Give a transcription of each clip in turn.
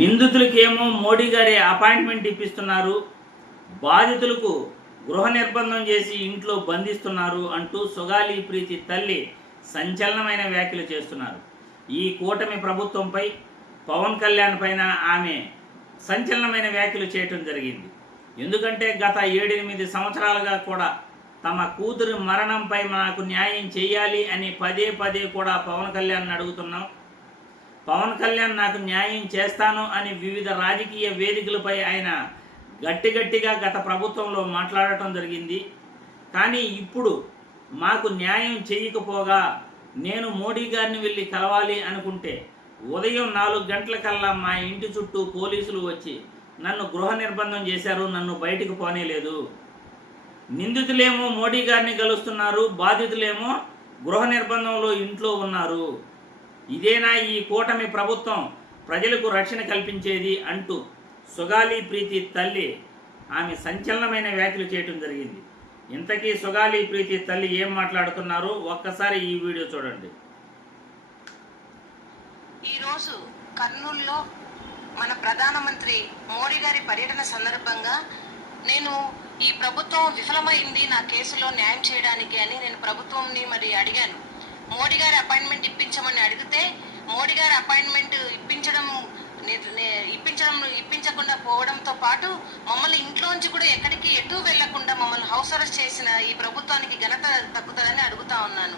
నిందితులకేమో మోడీ గారి అపాయింట్మెంట్ ఇప్పిస్తున్నారు బాధితులకు గృహ నిర్బంధం చేసి ఇంట్లో బంధిస్తున్నారు అంటూ సుగాలి ప్రీతి తల్లి సంచలనమైన వ్యాఖ్యలు చేస్తున్నారు. ఈ కూటమి ప్రభుత్వంపై పవన్ కళ్యాణ్ పైన ఆమె సంచలనమైన వ్యాఖ్యలు చేయటం జరిగింది. ఎందుకంటే గత ఏడెనిమిది సంవత్సరాలుగా కూడా తమ కూతురు మరణంపై మాకు న్యాయం చేయాలి అని పదే పదే కూడా పవన్ కళ్యాణ్ అడుగుతున్నాం. పవన్ కళ్యాణ్ నాకు న్యాయం చేస్తాను అని వివిధ రాజకీయ వేదికలపై ఆయన గట్టిగట్టిగా గత ప్రభుత్వంలో మాట్లాడటం జరిగింది. కానీ ఇప్పుడు మాకు న్యాయం చేయకపోగా నేను మోడీ గారిని వెళ్ళి కలవాలి అనుకుంటే ఉదయం నాలుగు గంటలకల్లా మా ఇంటి చుట్టూ పోలీసులు వచ్చి నన్ను గృహ నిర్బంధం చేశారు నన్ను బయటికి పోనేలేదు. నిందితులేమో మోడీ గారిని కలుస్తున్నారు బాధితులేమో గృహ నిర్బంధంలో ఇంట్లో ఉన్నారు. ఇదేనా ఈ కూటమి ప్రభుత్వం? ప్రజలకు రక్షణ కల్పించేది అంటూ సుగాలి ప్రీతి తల్లి ఆమె సంచలనమైన వ్యాఖ్యలు చేయటం జరిగింది. ఇంతకీ సుగాలి ప్రీతి తల్లి ఏం మాట్లాడుతున్నారో? ఒక్కసారి ఈ వీడియో చూడండి. ఈరోజు కర్నూలులో మన ప్రధానమంత్రి మోడీ గారి పర్యటన సందర్భంగా నేను ఈ ప్రభుత్వం విఫలమైంది నా కేసులో న్యాయం చేయడానికి అని నేను ప్రభుత్వంని మరి అడిగాను. మోడీ గారి అపాయింట్మెంట్ ఇప్పించమని అడిగితే మోడీ గారి అపాయింట్మెంట్ ఇప్పించడం ఇప్పించడం ఇప్పించకుండా పోవడంతో పాటు మమ్మల్ని ఇంట్లోంచి కూడా ఎక్కడికి ఎటు వెళ్ళకుండా మమ్మల్ని హౌస్ అరెస్ట్ చేసిన ఈ ప్రభుత్వానికి ఘనత తగ్గుతుందని అడుగుతా ఉన్నాను.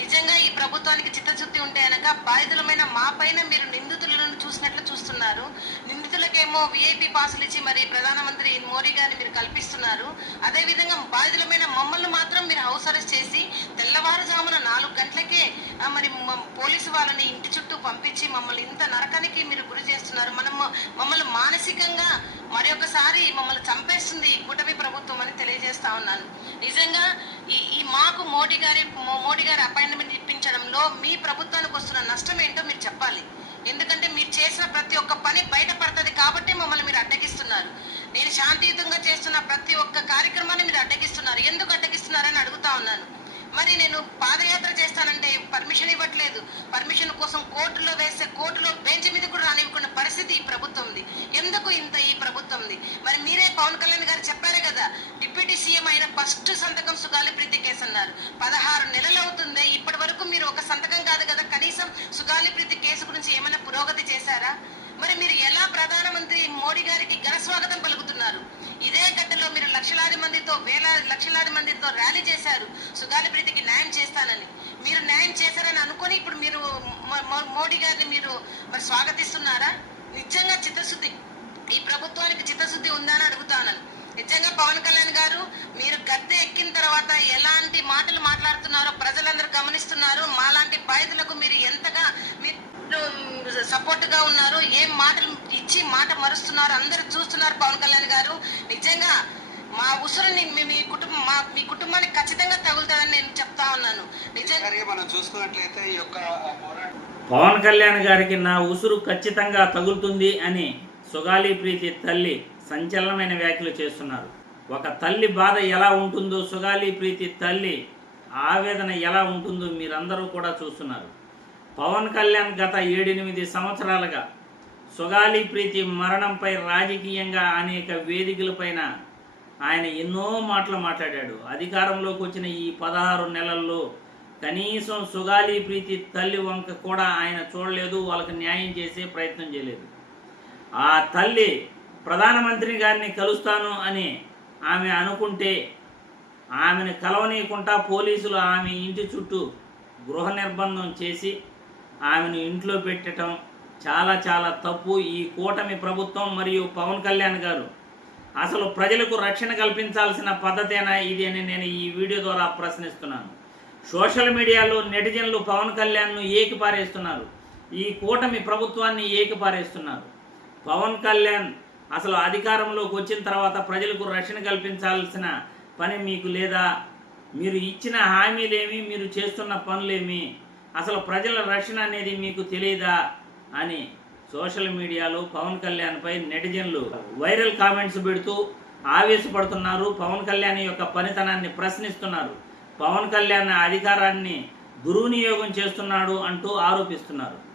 నిజంగా ఈ ప్రభుత్వానికి చిత్తశుద్ధి ఉంటే అనక బాధితులమైన మా పైన మీరు నిందితులను చూసినట్లు చూస్తున్నారు. నిందితులకేమో విఐపి పాసులు ఇచ్చి మరి ప్రధానమంత్రి మోడీ గారిని మీరు కల్పిస్తున్నారు. అదేవిధంగా బాధితులమైన మమ్మల్ని మాత్రం మీరు హౌస్ అరెస్ట్ చేసి తెల్లవారుజామున నాలుగు గంటలకే మరి పోలీసు వాళ్ళని ఇంటి చుట్టూ పంపించి మమ్మల్ని ఇంత నరకానికి మీరు గురి చేస్తున్నారు. మనం మమ్మల్ని మానసికంగా మరి ఒకసారి మమ్మల్ని చంపేస్తుంది ఈ కూటమి ప్రభుత్వం అని తెలియజేస్తా ఉన్నాను. నిజంగా ఈ ఈ మాకు మోడీ గారి మోడీ గారి అపాయింట్మెంట్ ఇప్పించడంలో మీ ప్రభుత్వానికి వస్తున్న నష్టం ఏంటో మీరు చెప్పాలి. ఎందుకంటే మీరు చేసిన ప్రతి ఒక్క పని బయటపడుతుంది కాబట్టి మమ్మల్ని మీరు అడ్డగిస్తున్నారు. నేను శాంతియుతంగా చేస్తున్న ప్రతి ఒక్క కార్యక్రమాన్ని మీరు అడ్డగిస్తున్నారు. ఎందుకు అడ్డగిస్తున్నారని అడుగుతా ఉన్నాను. మరి నేను పాదయాత్ర చేస్తానంటే పర్మిషన్ ఇవ్వట్లేదు. పర్మిషన్ కోసం కోర్టులో వేస్తే కోర్టులో బెంచ్ మీద కూడా రానివ్వకుండా పరిస్థితి ఈ ప్రభుత్వంది. ఎందుకు ఇంత ఈ ప్రభుత్వంది? మరి మీరే పవన్ కళ్యాణ్ గారు చెప్పారు కదా డిప్యూటీ సీఎం అయిన ఫస్ట్ సంతకం సుగాలి ప్రీతి కేసు అన్నారు పదహారు నెలలు అవుతుంది ఇప్పటి వరకు మీరు ఒక సంతకం కాదు కదా కనీసం సుగాలి ప్రీతి కేసు గురించి ఏమైనా పురోగతి చేశారా? మరి మీరు ఎలా ప్రధానమంత్రి మోడీ గారికి ఘన స్వాగతం పలుకుతున్నారు? ఇదే గడ్డలో మీరు లక్షలాది మందితో వేల లక్షలాది మందితో ర్యాలీ చేశారు. సుగాలి ప్రీతికి న్యాయం చేస్తానని. మీరు న్యాయం చేశారని అనుకొని ఇప్పుడు మీరు మోడీ గారిని మీరు మరి స్వాగతిస్తున్నారా? నిజంగా చిత్తశుద్ధి. ఈ ప్రభుత్వానికి చిత్తశుద్ధి ఉందా అని అడుగుతాను నిజంగా పవన్ కళ్యాణ్ గారు మీరు గద్దె ఎక్కిన తర్వాత ఎలా మాటలు మాట్లాడుతున్నారో ప్రజలందరూ గమనిస్తున్నారు. మాలాంటి బాధితులకు మీరు ఎంతగా మీరు సపోర్ట్గా ఉన్నారు ఏం మాటలు ఇచ్చి మాట మరుస్తున్నారు అందరూ చూస్తున్నారు పవన్ కళ్యాణ్ గారు. నిజంగా మా ఉసురుని మీ- కుటుంబం మా మీ కుటుంబానికి ఖచ్చితంగా తగులుతుందని నేను చెప్తా ఉన్నాను. నిజంగా మనం చూసుకున్నట్లయితే ఈ యొక్క పవన్ కళ్యాణ్ గారికి నా ఉసురు ఖచ్చితంగా తగులుతుంది అని సుగాలి ప్రీతి తల్లి సంచలనమైన వ్యాఖ్యలు చేస్తున్నారు. ఒక తల్లి బాధ ఎలా ఉంటుందో సుగాలి ప్రీతి తల్లి ఆవేదన ఎలా ఉంటుందో మీరందరూ కూడా చూస్తున్నారు. పవన్ కళ్యాణ్ గత ఏడెనిమిది సంవత్సరాలుగా సుగాలి ప్రీతి మరణంపై రాజకీయంగా అనేక వేదికలపైన ఆయన ఎన్నో మాటలు మాట్లాడాడు. అధికారంలోకి వచ్చిన ఈ పదహారు నెలల్లో కనీసం సుగాలి ప్రీతి తల్లి వంక కూడా ఆయన చూడలేదు వాళ్ళకి న్యాయం చేసే ప్రయత్నం చేయలేదు. ఆ తల్లి ప్రధానమంత్రి గారిని కలుస్తాను అని ఆమె అనుకుంటే ఆమెను కలవనీయకుండా పోలీసులు ఆమె ఇంటి చుట్టూ గృహ నిర్బంధం చేసి ఆమెను ఇంట్లో పెట్టడం చాలా చాలా తప్పు ఈ కూటమి ప్రభుత్వం మరియు పవన్ కళ్యాణ్ గారు. అసలు ప్రజలకు రక్షణ కల్పించాల్సిన పద్ధతేనా ఇది అని నేను ఈ వీడియో ద్వారా ప్రశ్నిస్తున్నాను. సోషల్ మీడియాలో నెటిజన్లు పవన్ కళ్యాణ్ను ఏకిపారేస్తున్నారు. ఈ కూటమి ప్రభుత్వాన్ని ఏకిపారేస్తున్నారు. పవన్ కళ్యాణ్ అసలు అధికారంలోకి వచ్చిన తర్వాత ప్రజలకు రక్షణ కల్పించాల్సిన పని మీకు లేదా? మీరు ఇచ్చిన హామీలేమి? మీరు చేస్తున్న పనులేమి? అసలు ప్రజల రక్షణ అనేది మీకు తెలియదా అని సోషల్ మీడియాలో పవన్ కళ్యాణ్పై నెటిజన్లు వైరల్ కామెంట్స్ పెడుతూ ఆవేశపడుతున్నారు. పవన్ కళ్యాణ్ యొక్క పనితనాన్ని ప్రశ్నిస్తున్నారు. పవన్ కళ్యాణ్ అధికారాన్ని దుర్వినియోగం చేస్తున్నాడు అంటూ ఆరోపిస్తున్నారు.